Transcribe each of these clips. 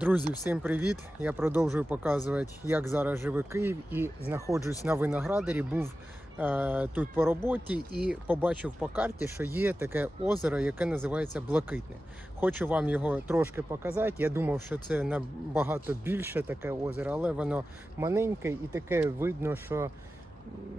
Друзі, всім привіт! Я продовжую показувати, як зараз живе Київ і знаходжусь на виноградарі. Був е, тут по роботі і побачив по карті, що є таке озеро, яке називається Блакитне. Хочу вам його трошки показати. Я думав, що це набагато більше таке озеро, але воно маленьке і таке видно, що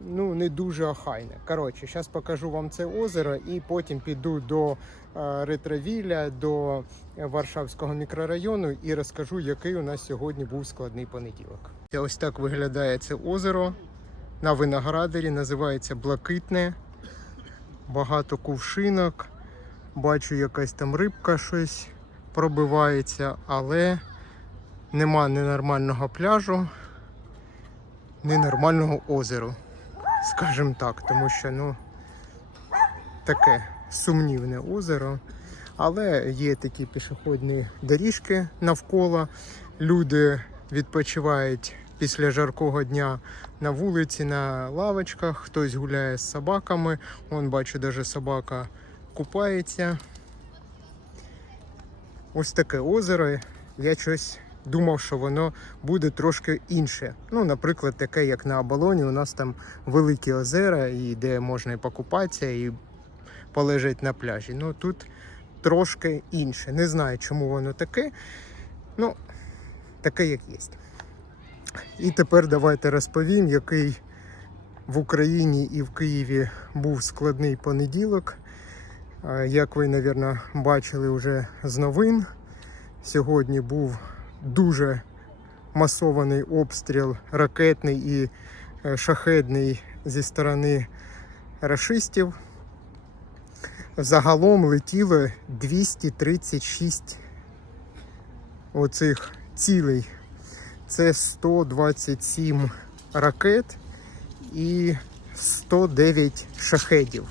ну не дуже охайне. Коротше, зараз покажу вам це озеро і потім піду до е, Ретровіля, до Варшавського мікрорайону і розкажу, який у нас сьогодні був складний понеділок. Ось так виглядає це озеро на виноградарі, називається Блакитне. Багато кувшинок. Бачу, якась там рибка щось пробивається, але нема ненормального пляжу, ненормального озеру, скажімо так, тому що ну таке сумнівне озеро. Але є такі пішохідні доріжки навколо. Люди відпочивають після жаркого дня на вулиці, на лавочках, хтось гуляє з собаками. Вон бачу, навіть собака купається. Ось таке озеро. Я щось думав, що воно буде трошки інше. Ну, наприклад, таке, як на Абалоні, у нас там великі озера, і де можна і покупатися, і полежати на пляжі. Ну тут трошки інше. Не знаю, чому воно таке. Ну, таке, як є. І тепер давайте розповім, який в Україні і в Києві був складний понеділок. Е, Як ви, мабуть, бачили вже з новин, сьогодні був дуже масований обстріл ракетний і е, шахедний зі сторони рашистів. Загалом летіло 236 оцих цілей. Це 127 ракет і 109 шахедів.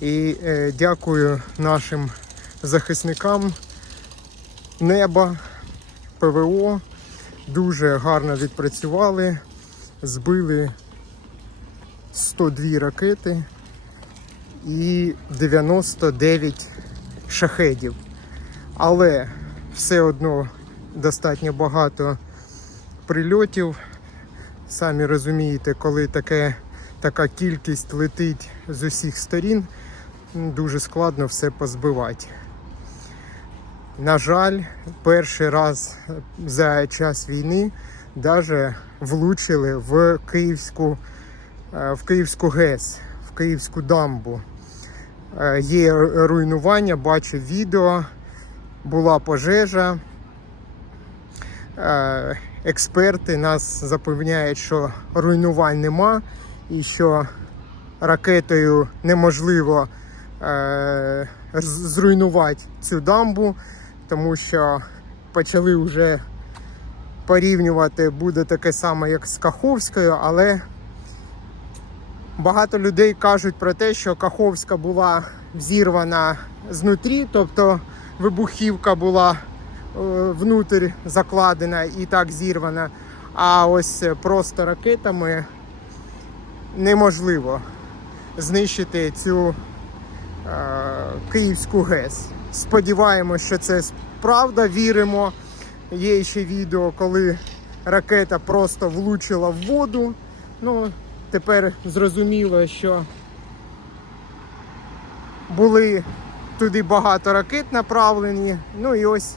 І е, дякую нашим захисникам неба, ПВО. Дуже гарно відпрацювали, збили 102 ракети і 99 шахедів. Але все одно достатньо багато прильотів. Самі розумієте, коли таке, така кількість летить з усіх сторін, дуже складно все позбивати. На жаль, перший раз за час війни навіть влучили в Київську, е, в Київську ГЕС, в Київську дамбу. Е, Є руйнування, бачив відео, була пожежа. Е, Експерти нас запевняють, що руйнувань нема і що ракетою неможливо зруйнувати цю дамбу, тому що почали вже порівнювати, буде таке саме, як з Каховською, але багато людей кажуть про те, що Каховська була взірвана знутрі, тобто вибухівка була е, внутрь закладена і так зірвана. А ось просто ракетами неможливо знищити цю е, Київську ГЕС. Сподіваємось, що це правда, віримо. Є ще відео, коли ракета просто влучила в воду. Ну, тепер зрозуміло, що були туди багато ракет направлені. Ну і ось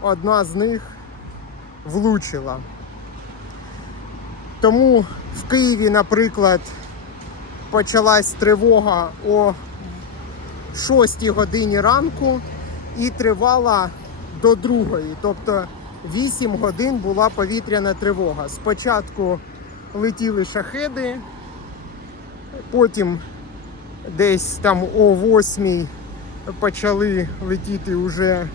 одна з них влучила. Тому в Києві, наприклад, почалась тривога о 6 годині ранку і тривала до другої. Тобто 8 годин була повітряна тривога. Спочатку летіли шахеди, потім десь там о 8 почали летіти вже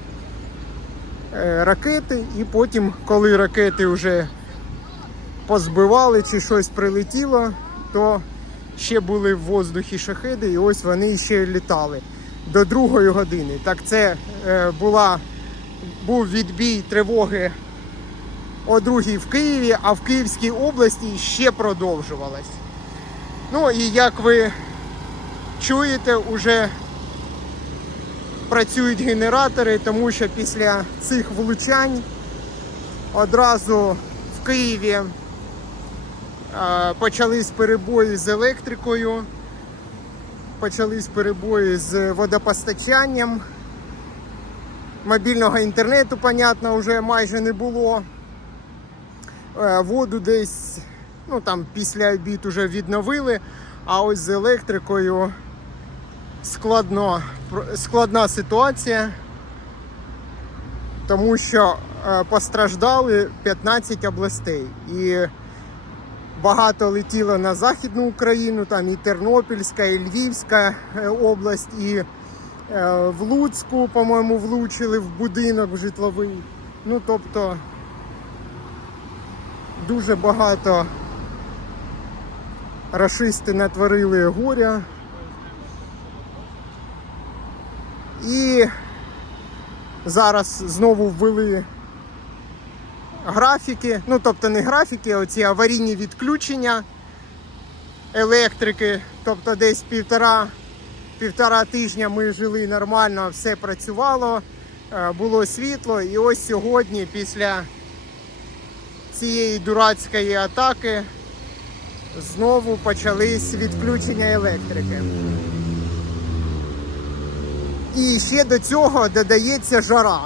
е, ракети, і потім, коли ракети вже позбивали чи щось прилетіло, то ще були в воздухі шахеди, і ось вони ще літали до другої години. Так це е, була, був відбій тривоги о другій в Києві, а в Київській області ще продовжувалась. Ну і як ви чуєте, уже працюють генератори, тому що після цих влучань одразу в Києві почались перебої з електрикою, почались перебої з водопостачанням. Мобільного інтернету, понятно, вже майже не було. Е, Воду десь ну, там, після обід уже відновили, а ось з електрикою складно, складна ситуація, тому що е, постраждали 15 областей. І багато летіло на Західну Україну, там і Тернопільська, і Львівська е, область, і е, в Луцьку, по-моєму, влучили в будинок житловий. Ну, тобто дуже багато рашисти натворили горя. І зараз знову ввели графіки, ну тобто не графіки, а оці аварійні відключення електрики. Тобто десь півтора, півтора тижня ми жили нормально, все працювало, е, було світло. І ось сьогодні, після цієї дурацької атаки, знову почались відключення електрики. І ще до цього додається жара.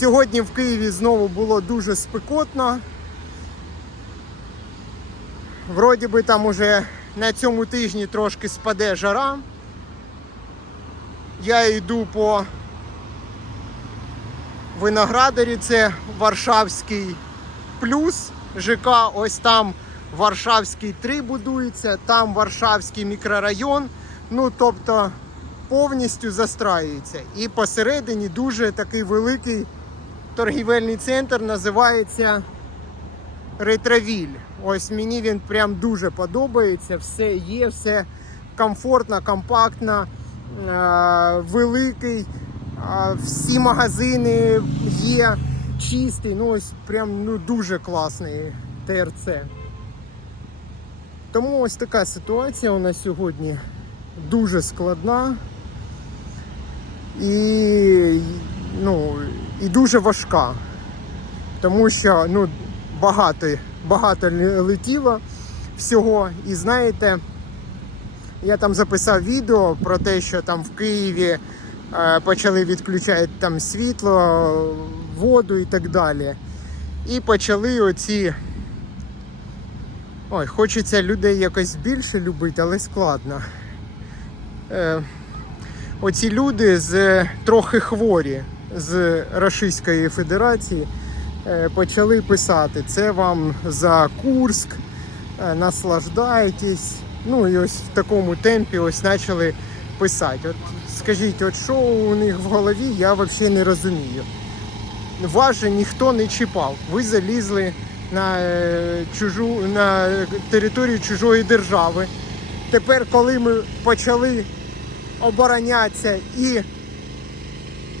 Сьогодні в Києві знову було дуже спекотно. Вроді би там уже на цьому тижні трошки спаде жара. Я йду по виноградарі, це Варшавський плюс ЖК, ось там Варшавський 3 будується, там Варшавський мікрорайон. Ну, тобто повністю застраюється. І посередині дуже такий великий торгівельний центр називається Ретровіль. Ось мені він прям дуже подобається. Все є, все комфортно, компактно, е- великий. е, Всі магазини є чистий. Ну ось прям ну, дуже класний ТРЦ. Тому ось така ситуація у нас сьогодні дуже складна і, ну, і дуже важка. Тому що ну, багато, багато летіло всього. І знаєте, я там записав відео про те, що там в Києві е, почали відключати там світло, воду і так далі. І почали оці. Ой, хочеться людей якось більше любити, але складно. Е, оці люди з трохи хворі з Російської Федерації е, почали писати: це вам за Курск, е, наслаждайтесь. Ну і ось в такому темпі ось почали писати. От скажіть, от що у них в голові, я взагалі не розумію. Вас же ніхто не чіпав. Ви залізли на, е, чужу, на територію чужої держави. Тепер, коли ми почали оборонятися і,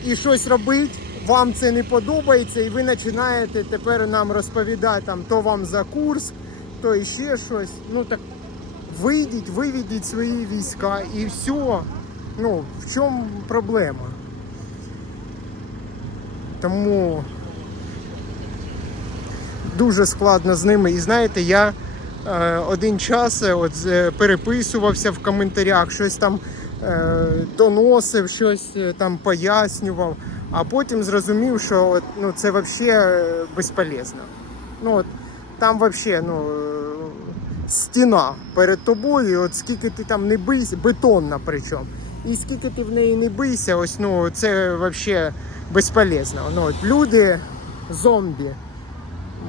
і щось робити, вам це не подобається, і ви починаєте тепер нам розповідати, там, то вам за Курск, то іще щось. Ну так вийдіть, виведіть свої війська і все. Ну, в чому проблема? Тому дуже складно з ними. І знаєте, я е, один час е, от, е, переписувався в коментарях, щось там доносив, щось е, там пояснював, а потім зрозумів, що ну, це взагалі безполезно. Ну, от, там взагалі ну, е, стіна перед тобою, от скільки ти там не бийся, бетонна причому. І скільки ти в неї не бийся, ось ну це взагалі безполезно. Ну, от, люди зомбі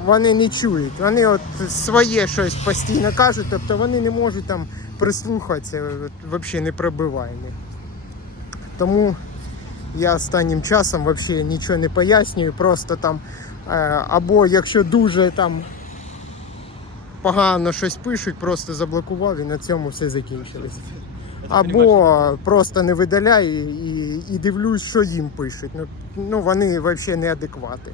вони не чують. Вони от своє щось постійно кажуть, тобто вони не можуть там прислухатися, взагалі не пробиваємо. Тому я останнім часом взагалі нічого не пояснюю, просто там, е, або якщо дуже там погано щось пишуть, просто заблокував і на цьому все закінчилось. Або просто не видаляю і, і дивлюсь, що їм пишуть. Ну, ну вони взагалі неадеквати.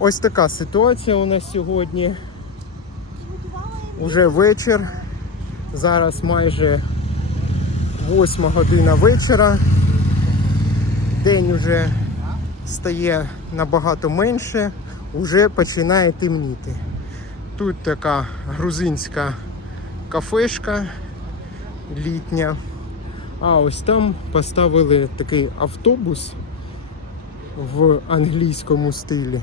Ось така ситуація у нас сьогодні. Уже вечір. Зараз майже 8 година вечора. День уже стає набагато менше, вже починає темніти. Тут така грузинська кафешка літня. А ось там поставили такий автобус в англійському стилі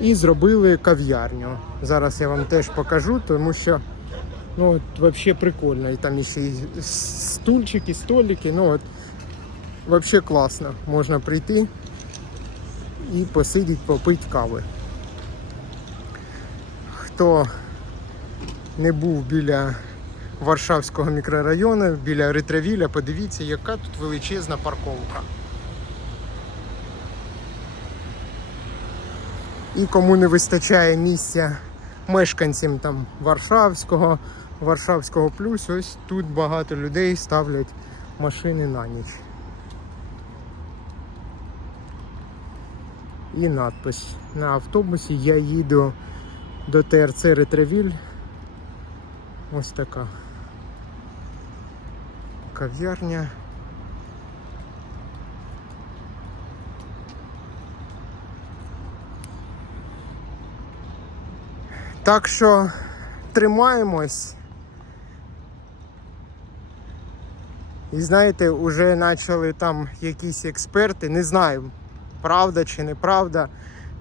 і зробили кав'ярню. Зараз я вам теж покажу, тому що ну, от, взагалі прикольно. І там ще і стульчики, столики. Ну, от, взагалі класно. Можна прийти і посидіти, попити кави. Хто не був біля Варшавського мікрорайону, біля Ретравіля, подивіться, яка тут величезна парковка. І кому не вистачає місця мешканцям там Варшавського, Варшавського плюс, ось тут багато людей ставлять машини на ніч. І надпис на автобусі я їду до ТРЦ Ретравіль. Ось така кав'ярня. Так що тримаємось. І знаєте, вже почали там якісь експерти, не знаю, правда чи неправда,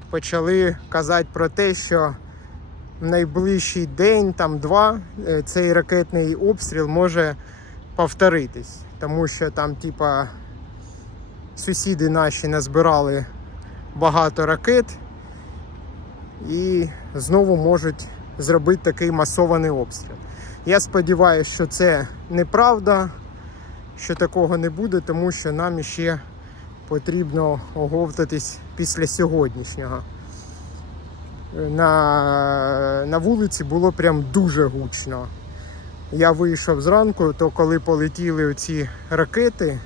почали казати про те, що в найближчий день, там два, е, цей ракетний обстріл може повторитись. Тому що там, типа, сусіди наші назбирали багато ракет і знову можуть зробити такий масований обстріл. Я сподіваюся, що це неправда, що такого не буде, тому що нам ще потрібно оговтатись після сьогоднішнього. На, на вулиці було прям дуже гучно. Я вийшов зранку, то коли полетіли ці ракети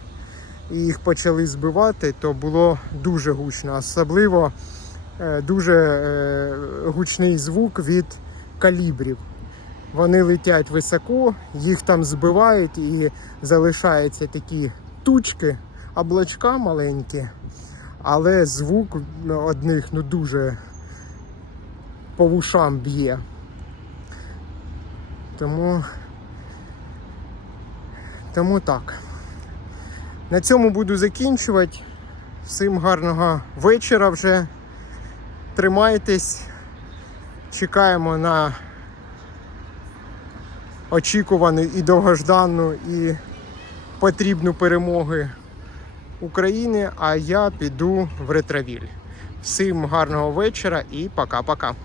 і їх почали збивати, то було дуже гучно. Особливо дуже е, гучний звук від калібрів. Вони летять високо, їх там збивають і залишаються такі тучки, облачка маленькі, але звук одних ну дуже по вушам б'є. Тому, тому так. На цьому буду закінчувати. Всім гарного вечора вже. Тримайтесь. Чекаємо на очікувану і довгождану і потрібну перемоги України, а я піду в ретравіль. Всім гарного вечора і пока-пока.